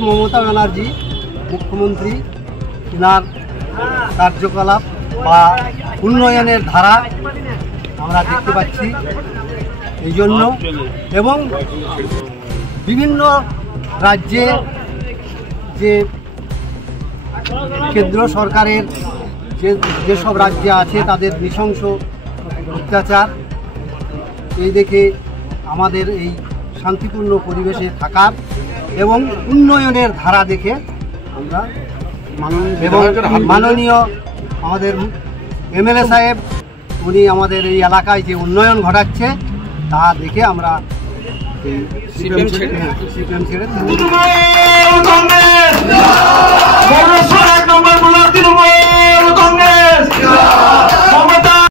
মমতা ব্যানার্জি মুখ্যমন্ত্রী তিনার কার্যকলাপ বা উন্নয়নের ধারা আমরা দেখতে পাচ্ছি এই জন্য, এবং বিভিন্ন রাজ্যে যে কেন্দ্র সরকারের যেসব রাজ্যে আছে তাদের নৃশংস অত্যাচার এই দেখে আমাদের এই শান্তিপূর্ণ পরিবেশে থাকার এবং উন্নয়নের ধারা দেখে আমরা এবং মাননীয় আমাদের এমএলএ সাহেব উনি আমাদের এই এলাকায় যে উন্নয়ন ঘটাচ্ছে তা দেখে আমরা এই সিপিএম ছেড়ে